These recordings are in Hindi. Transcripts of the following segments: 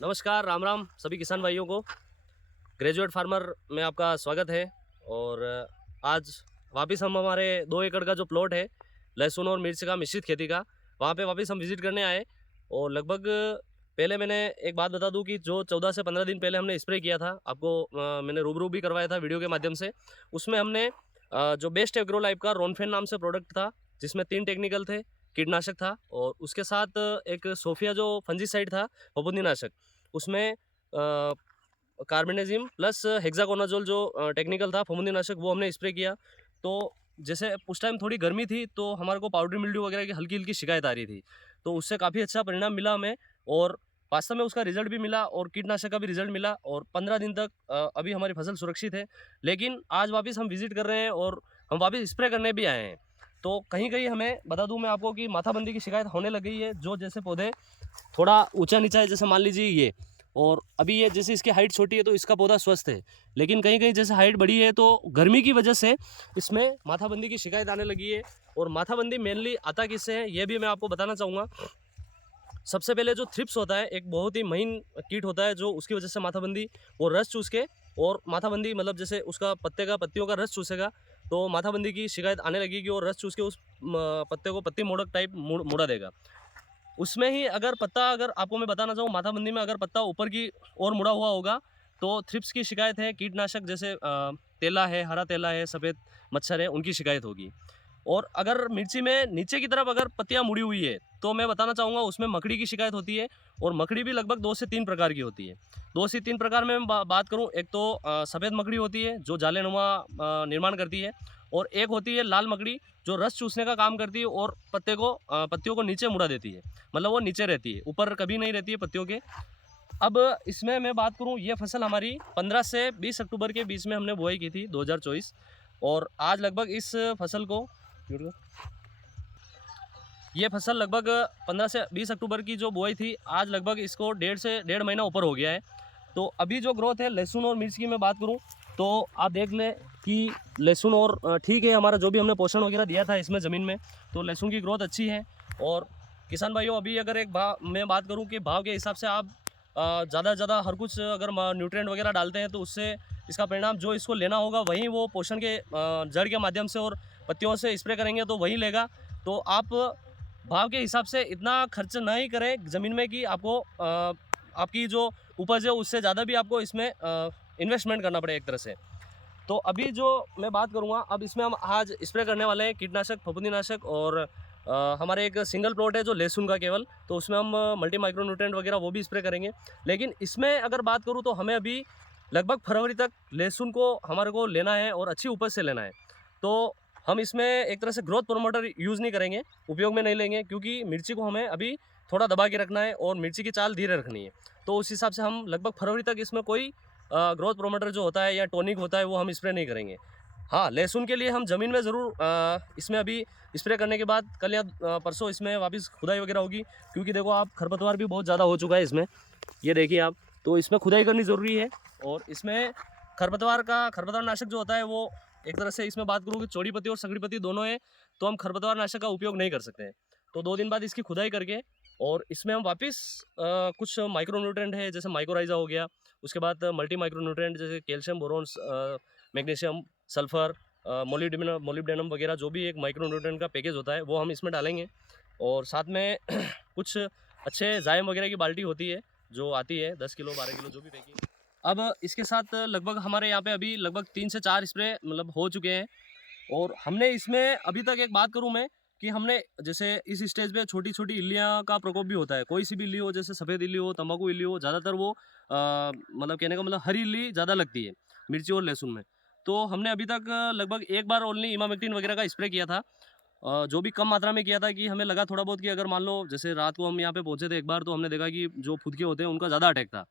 नमस्कार, राम राम सभी किसान भाइयों को। ग्रेजुएट फार्मर में आपका स्वागत है। और आज वापस हम हमारे 2 एकड़ का जो प्लॉट है लहसुन और मिर्च का मिश्रित खेती का, वहाँ पे वापस हम विजिट करने आए। और लगभग पहले मैंने एक बात बता दूं कि जो 14 से 15 दिन पहले हमने स्प्रे किया था, आपको मैंने रूबरू भी करवाया था वीडियो के माध्यम से। उसमें हमने जो बेस्ट एग्रो लाइफ का रोनफेन नाम से प्रोडक्ट था, जिसमें 3 टेक्निकल थे, कीटनाशक था और उसके साथ एक सोफिया जो फंजीसाइड था, फफूंदीनाशक, उसमें कार्बेंडाजिम प्लस हेक्साकोनाजोल जो टेक्निकल था फफूंदीनाशक, वो हमने स्प्रे किया। तो जैसे उस टाइम थोड़ी गर्मी थी तो हमारे को पाउडर मिल्ड्यू वगैरह की हल्की हल्की शिकायत आ रही थी, तो उससे काफ़ी अच्छा परिणाम मिला हमें और वास्तव में उसका रिजल्ट भी मिला और कीटनाशक का भी रिजल्ट मिला और 15 दिन तक अभी हमारी फसल सुरक्षित है। लेकिन आज वापस हम विजिट कर रहे हैं और हम वापस स्प्रे करने भी आए हैं। तो कहीं कहीं हमें बता दूं मैं आपको कि माथाबंदी की शिकायत होने लग गई है। जो जैसे पौधे थोड़ा ऊंचा नीचा है, जैसे मान लीजिए ये, और अभी ये जैसे इसकी हाइट छोटी है तो इसका पौधा स्वस्थ है, लेकिन कहीं कहीं जैसे हाइट बड़ी है तो गर्मी की वजह से इसमें माथाबंदी की शिकायत आने लगी है। और माथाबंदी मेनली आता किससे है ये भी मैं आपको बताना चाहूँगा। सबसे पहले जो थ्रिप्स होता है, एक बहुत ही महीन कीट होता है जो उसकी वजह से माथाबंदी, वो रस चूस के, और माथाबंदी मतलब जैसे उसका पत्तियों का रस चूसेगा तो माथाबंदी की शिकायत आने लगेगी और रस चूस के उस पत्ते को पत्ती मोड़क टाइप मुड़ा देगा। उसमें ही अगर पत्ता, अगर आपको मैं बताना चाहूँ, माथाबंदी में अगर पत्ता ऊपर की ओर मुड़ा हुआ होगा तो थ्रिप्स की शिकायत है। कीटनाशक जैसे तेला है, हरा तेला है, सफ़ेद मच्छर है, उनकी शिकायत होगी। और अगर मिर्ची में नीचे की तरफ अगर पत्तियां मुड़ी हुई है तो मैं बताना चाहूँगा उसमें मकड़ी की शिकायत होती है। और मकड़ी भी लगभग 2 से 3 प्रकार की होती है। 2 से 3 प्रकार में मैं बात करूँ, एक तो सफ़ेद मकड़ी होती है जो जालेनुमा निर्माण करती है, और एक होती है लाल मकड़ी जो रस चूसने का काम करती है और पत्तियों को नीचे मुड़ा देती है, मतलब वो नीचे रहती है, ऊपर कभी नहीं रहती है पत्तियों के। अब इसमें मैं बात करूं, ये फसल हमारी 15 से 20 अक्टूबर के बीच में हमने बुआई की थी 2024। और आज लगभग इस फसल को, ये फसल लगभग 15 से 20 अक्टूबर की जो बुआई थी, आज लगभग इसको 1.5 महीना ऊपर हो गया है। तो अभी जो ग्रोथ है लहसुन और मिर्च की मैं बात करूं तो आप देख लें कि लहसुन और ठीक है, हमारा जो भी हमने पोषण वगैरह दिया था इसमें ज़मीन में, तो लहसुन की ग्रोथ अच्छी है। और किसान भाइयों, अभी अगर एक भाव मैं बात करूं कि भाव के हिसाब से आप ज़्यादा से ज़्यादा हर कुछ अगर न्यूट्रिएंट वगैरह डालते हैं तो उससे इसका परिणाम जो इसको लेना होगा वहीं वो पोषण के जड़ के माध्यम से और पत्तियों से स्प्रे करेंगे तो वही लेगा। तो आप भाव के हिसाब से इतना खर्च ना ही करें ज़मीन में कि आपको आपकी जो उपज है उससे ज़्यादा भी आपको इसमें इन्वेस्टमेंट करना पड़े एक तरह से। तो अभी जो मैं बात करूँगा, अब इसमें हम आज स्प्रे करने वाले हैं कीटनाशक, फफूंदीनाशक, और हमारे एक सिंगल प्लॉट है जो लहसुन का केवल, तो उसमें हम मल्टी माइक्रो न्यूट्रिएंट वगैरह वो भी स्प्रे करेंगे। लेकिन इसमें अगर बात करूँ तो हमें अभी लगभग फरवरी तक लहसुन को हमारे को लेना है और अच्छी उपज से लेना है। तो हम इसमें एक तरह से ग्रोथ प्रोमोटर यूज़ नहीं करेंगे, उपयोग में नहीं लेंगे, क्योंकि मिर्ची को हमें अभी थोड़ा दबा के रखना है और मिर्ची की चाल धीरे रखनी है। तो उस हिसाब से हम लगभग फरवरी तक इसमें कोई ग्रोथ प्रोमोटर जो होता है या टॉनिक होता है वो हम स्प्रे नहीं करेंगे। हाँ, लहसुन के लिए हम ज़मीन में ज़रूर इसमें अभी स्प्रे करने के बाद कल या परसों इसमें वापस खुदाई वगैरह होगी, क्योंकि देखो आप, खरपतवार भी बहुत ज़्यादा हो चुका है इसमें, ये देखिए आप। तो इसमें खुदाई करनी ज़रूरी है। और इसमें खरपतवार नाशक जो होता है वो, एक तरह से इसमें बात करूँ कि चौड़ी पत्ती और संकरी पत्ती दोनों है, तो हम खरपतवार नाशक का उपयोग नहीं कर सकते हैं। तो 2 दिन बाद इसकी खुदाई करके और इसमें हम वापस कुछ माइक्रो न्यूट्रिएंट है जैसे माइक्रोराइजा हो गया, उसके बाद मल्टी माइक्रो न्यूट्रिएंट जैसे कैल्शियम, बोरॉन्स, मैग्नीशियम, सल्फर, मोलिब्डेनम वगैरह, जो भी एक माइक्रो न्यूट्रिएंट का पैकेज होता है वो हम इसमें डालेंगे। और साथ में कुछ अच्छे जायम वगैरह की बाल्टी होती है जो आती है 10 किलो 12 किलो जो भी पैकिंग। अब इसके साथ लगभग हमारे यहाँ पे अभी लगभग 3 से 4 स्प्रे मतलब हो चुके हैं। और हमने इसमें अभी तक, एक बात करूं मैं, कि हमने जैसे इस स्टेज पे छोटी छोटी इल्लियाँ का प्रकोप भी होता है। कोई सी भी इल्ली हो, जैसे सफ़ेद इल्ली हो, तंबाकू इल्ली हो, ज़्यादातर वो मतलब कहने का मतलब हरी इल्ली ज़्यादा लगती है मिर्ची और लहसुन में। तो हमने अभी तक लगभग एक बार ओनली इमामेक्टिन वगैरह का स्प्रे किया था, जो भी कम मात्रा में किया था, कि हमें लगा थोड़ा बहुत कि अगर मान लो जैसे रात को हम यहाँ पे पहुँचे थे एक बार, तो हमने देखा कि जो फुदके होते हैं उनका ज़्यादा अटैक था,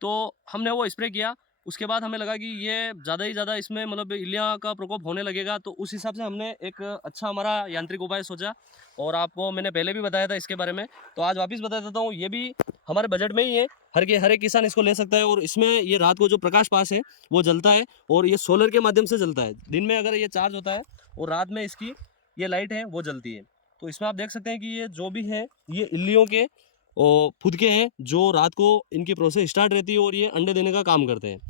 तो हमने वो स्प्रे किया। उसके बाद हमें लगा कि ये ज़्यादा ही ज़्यादा इसमें मतलब इल्लियाँ का प्रकोप होने लगेगा, तो उस हिसाब से हमने एक अच्छा हमारा यांत्रिक उपाय सोचा, और आपको मैंने पहले भी बताया था इसके बारे में, तो आज वापस बता देता हूँ। ये भी हमारे बजट में ही है, हर एक किसान इसको ले सकता है। और इसमें ये रात को जो प्रकाश पास है वो जलता है, और ये सोलर के माध्यम से जलता है। दिन में अगर ये चार्ज होता है और रात में इसकी ये लाइट है वो जलती है। तो इसमें आप देख सकते हैं कि ये जो भी है ये इल्लियों के फुदके हैं जो रात को इनकी प्रोसेस स्टार्ट रहती है और ये अंडे देने का काम करते हैं।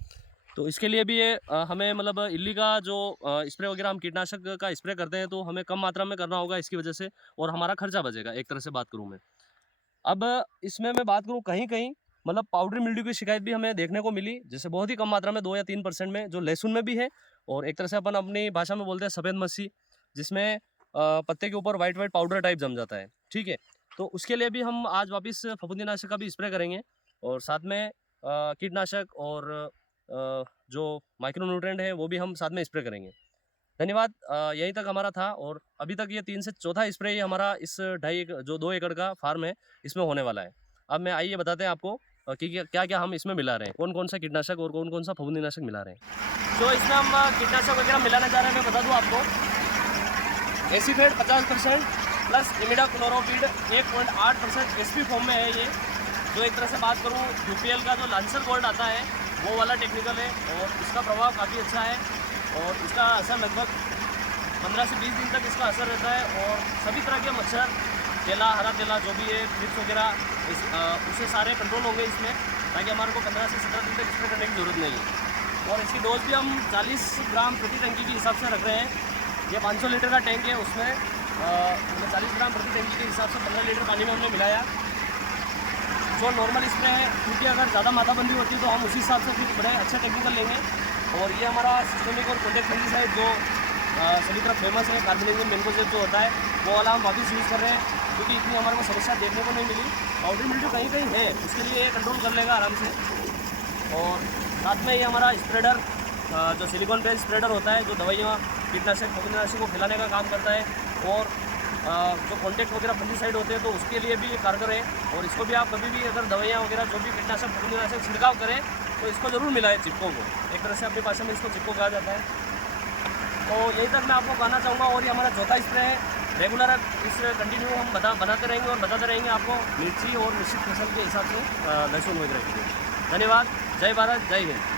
तो इसके लिए भी ये हमें मतलब इल्ली का जो स्प्रे वगैरह हम कीटनाशक का स्प्रे करते हैं तो हमें कम मात्रा में करना होगा इसकी वजह से, और हमारा खर्चा बचेगा एक तरह से बात करूँ मैं। अब इसमें मैं बात करूँ कहीं कहीं मतलब पाउडरी मिल्ड्यू की शिकायत भी हमें देखने को मिली, जैसे बहुत ही कम मात्रा में 2 या 3% में, जो लहसुन में भी है और एक तरह से अपन अपनी भाषा में बोलते हैं सफ़ेद मस्सी, जिसमें पत्ते के ऊपर वाइट वाइट पाउडर टाइप जम जाता है। ठीक है, तो उसके लिए भी हम आज वापस फफूंदीनाशक का भी स्प्रे करेंगे और साथ में कीटनाशक और जो माइक्रो न्यूट्रेंट है वो भी हम साथ में स्प्रे करेंगे। धन्यवाद। यहीं तक हमारा था और अभी तक ये 3 से चौथा स्प्रे ये हमारा इस 2 एकड़ का फार्म है इसमें होने वाला है। अब मैं आइए बताते हैं आपको कि क्या क्या हम इसमें मिला रहे हैं, कौन कौन सा कीटनाशक और कौन कौन सा फफूंदीनाशक मिला रहे हैं। तो इसमें हम कीटनाशक वगैरह मिलाने जा रहे हैं, मैं बता दूँ आपको। एसीफेड 50% प्लस इमिडाक्लोरोपिड 1.8% एसपी फॉर्म में है ये। जो एक तरह से बात करूँ यूपीएल का जो लांसर गोल्ड आता है वो वाला टेक्निकल है और इसका प्रभाव काफ़ी अच्छा है और इसका असर लगभग 15 से 20 दिन तक इसका असर रहता है और सभी तरह के मच्छर, तेला, हरा तेला जो भी है, थ्रिप्स वगैरह उससे सारे कंट्रोल होंगे इसमें, ताकि हमारे को 15 से 17 दिन तक स्प्रे करने की ज़रूरत नहीं है। और इसकी डोज भी हम 40 ग्राम प्रति टंकी के हिसाब से रख रहे हैं। ये 500 लीटर का टैंक है, उसमें 40 ग्राम प्रति टंकी के हिसाब से 15 लीटर पानी में हमने मिलाया। जो नॉर्मल स्प्रे है क्योंकि अगर ज़्यादा मात्राबंदी होती है तो हम उसी हिसाब से फिर बड़े अच्छे टेक्निकल लेंगे। और ये हमारा सिस्टमिक और कॉन्टैक्ट फंगिसाइड जो सभी तरफ फेमस है, कार्बोनेजियम मेन्कोजेब जो होता है वो वाला हम वापस यूज़ कर रहे हैं क्योंकि इतनी हमारे को समस्या देखने को नहीं मिली। पाउडरी मिल्ड्यू कहीं कहीं है, उसके लिए ये कंट्रोल कर लेगा आराम से। और साथ में ये हमारा स्प्रेडर जो सिलिकॉन बेस्ड स्प्रेडर होता है जो दवाइयाँ कीटनाशक फफूंदीनाशक को फैलाने का काम करता है और जो कॉन्टैक्ट वगैरह फंगिसाइड होते हैं तो उसके लिए भी कारगर है। और इसको भी आप कभी भी अगर दवाइयाँ वगैरह जो भी कीटनाशक फफूंदीनाशक छिड़काव करें तो इसको ज़रूर मिलाएं चिपको को, एक तरह से अपनी भाषा में इसको चिपको कहा जाता है। तो यही तक मैं आपको कहना चाहूँगा। और ये हमारा चौथा स्प्रे है, रेगुलर इस कंटिन्यू हम बनाते रहेंगे और बताते रहेंगे आपको मिर्ची और निश्चित फसल के हिसाब से लहसुन वगैरह के लिए। धन्यवाद। जय भारत, जय हिंद।